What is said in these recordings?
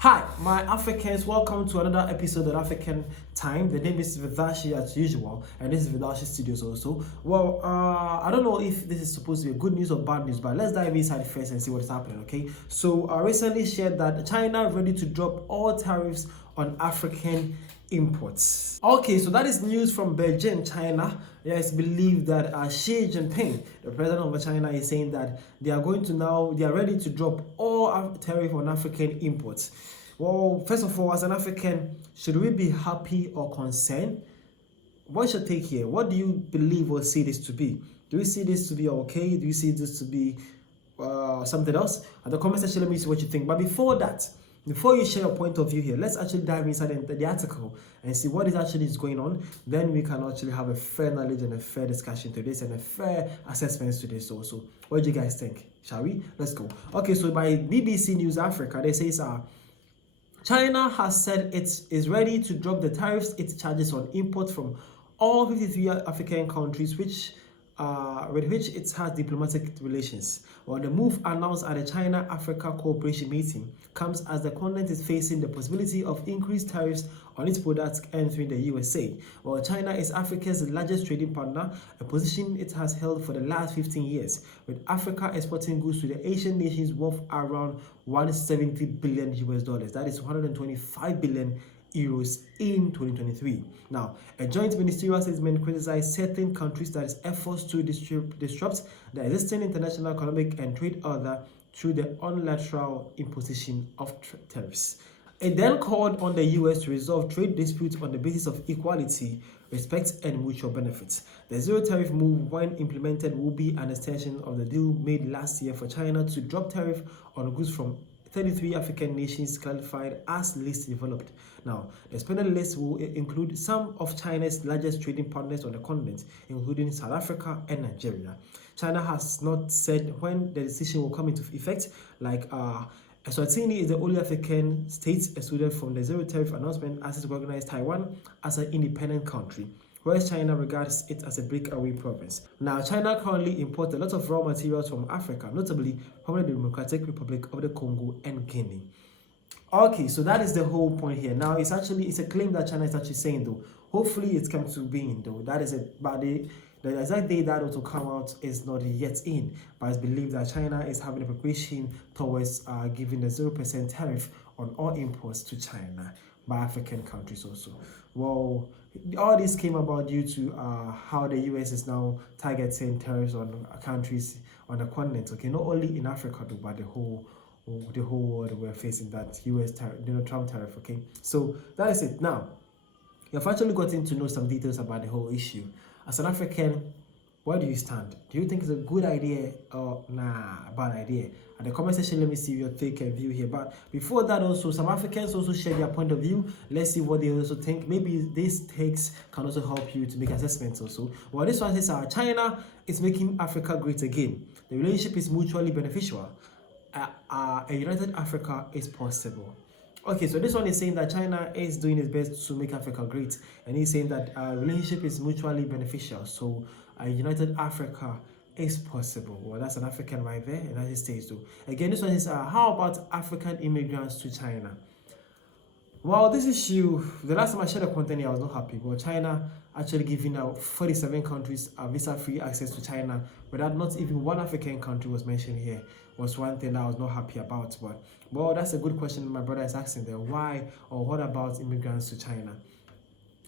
Hi, my Africans. Welcome to another episode of African Time. The name is Vidashi as usual, and this is Vidashi Studios also. Well, I don't know if this is supposed to be good news or bad news, but let's dive inside first and see what's happening, okay? So, I recently shared that China ready to drop all tariffs on African imports. Okay, so that is news from Beijing, China. Yeah, it's believed that Xi Jinping, the president of China, is saying that they are ready to drop all tariff on African imports. Well, first of all, as an African, should we be happy or concerned? What's your take here? What do you believe or see this to be? Do you see this to be okay? Do you see this to be something else? At the comment section, let me see what you think. But before you share your point of view here, let's actually dive inside the article and see what is going on. Then we can actually have a fair knowledge and a fair discussion to this and a fair assessments to this also. What do you guys think? Shall we? Let's go. Okay, so by BBC News Africa, they say China has said it is ready to drop the tariffs it charges on imports from all 53 African countries with which it has diplomatic relations. Well, the move announced at the China-Africa Cooperation meeting comes as the continent is facing the possibility of increased tariffs on its products entering the USA. While China is Africa's largest trading partner, a position it has held for the last 15 years, with Africa exporting goods to the Asian nations worth around 170 billion US dollars. That is 125 billion euros in 2023. Now, a joint ministerial statement criticized certain countries that its efforts to disrupt the existing international economic and trade order through the unilateral imposition of tariffs. It then called on the US to resolve trade disputes on the basis of equality, respect, and mutual benefits. The zero tariff move, when implemented, will be an extension of the deal made last year for China to drop tariff on goods from 33 African nations classified as least developed. Now, the expanded list will include some of China's largest trading partners on the continent, including South Africa and Nigeria. China has not said when the decision will come into effect, like Eswatini is the only African state excluded from the zero tariff announcement as it recognized Taiwan as an independent country, whereas China regards it as a breakaway province. Now, China currently imports a lot of raw materials from Africa, notably from the Democratic Republic of the Congo and Guinea. Okay, so that is the whole point here. Now, it's a claim that China is actually saying, though. Hopefully, it comes to being, though. That is it. But the exact day that will come out is not yet in. But it's believed that China is having a preparation towards giving the 0% tariff on all imports to China by African countries also. Well, all this came about due to how the US is now targeting tariffs on countries on the continent. Okay, not only in Africa, though, but the whole world we're facing that US Donald Trump tariff. Okay, so that is it. Now, you've actually gotten to know some details about the whole issue. As an African, where do you stand? Do you think it's a good idea or a bad idea? At the comment section, let me see your take and view here. But before that, also some Africans also share their point of view. Let's see what they also think. Maybe these takes can also help you to make assessments also. Well, this one says China is making Africa great again. The relationship is mutually beneficial. A united Africa is possible. Okay, so this one is saying that China is doing its best to make Africa great, and he's saying that relationship is mutually beneficial. So a united Africa is possible. Well, that's an African right there, and United States too. Again, this one is how about African immigrants to China? Well, this issue, the last time I shared the content here, I was not happy. But China actually giving out 47 countries visa-free access to China, without not even one African country was mentioned here, was one thing that I was not happy about. But, well, that's a good question my brother is asking there. Why or what about immigrants to China?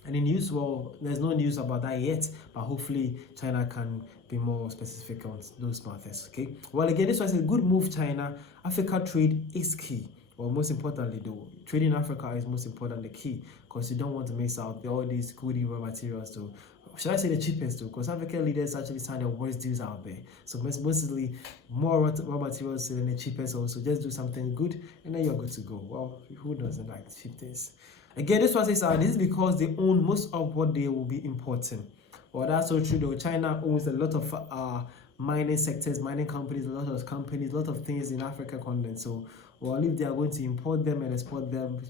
And in news, well, there's no news about that yet, but hopefully China can be more specific on those matters, okay? Well, again, this was a good move, China. Africa trade is key. Well, most importantly, though, trading in Africa is most importantly key, because you don't want to miss out all these goody raw materials. So, should I say the cheapest, though? Because African leaders actually sign the worst deals out there. So, mostly more raw materials than the cheapest also. Just do something good, and then you're good to go. Well, who doesn't like cheap things? Again, this one says this is because they own most of what they will be importing. Well, that's so true, though. China owns a lot of mining sectors, mining companies, a lot of things in Africa continent. So, well, if they are going to import them and export them,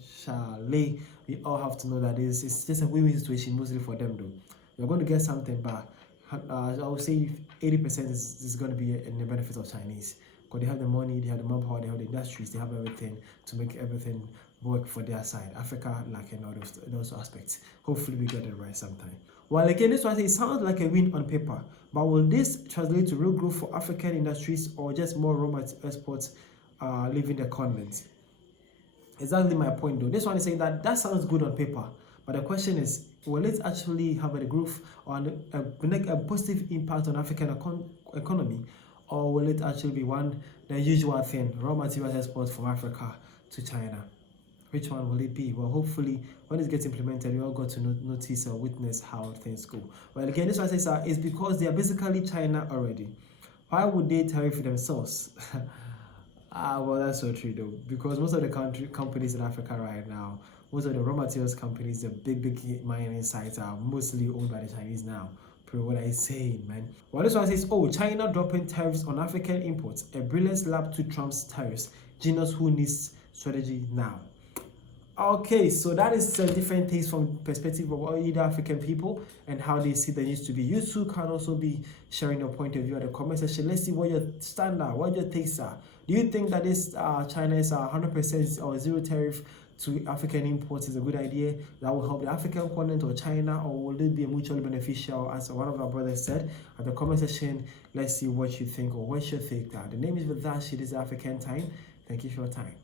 we all have to know that it's just a win-win situation mostly for them, though. You're going to get something, but I would say 80% is going to be in the benefit of Chinese, because they have the money, they have the manpower, they have the industries, they have everything to make everything work for their side. Africa lacking all those aspects. Hopefully we get it right sometime. Well, again, this one says it sounds like a win on paper, but will this translate to real growth for African industries or just more raw material exports leaving the continent? Exactly my point though. This one is saying that sounds good on paper, but the question is, will it actually have a growth or make a positive impact on African economy, or will it actually be the usual thing, raw materials exports from Africa to China? Which one will it be? Well, hopefully, when it gets implemented, we all got to notice or witness how things go. Well, again, this one says it's because they are basically China already. Why would they tariff themselves? Well, that's so true though, because most of the companies in Africa right now, most of the raw materials companies, the big mining sites are mostly owned by the Chinese now. But what I say, man. Well, this one says, oh, China dropping tariffs on African imports. A brilliant slap to Trump's tariffs. Genius who needs strategy now. Okay, so that is a different takes from perspective of either African people and how they see the news to be. You too can also be sharing your point of view at the comment section. Let's see what your stand are, what your takes are. Do you think that this China's 100% or zero tariff to African imports is a good idea that will help the African continent or China, or will it be mutually beneficial, as one of our brothers said at the comment section? Let's see what you think or what's your take. The name is Vidashi. This is African Time. Thank you for your time.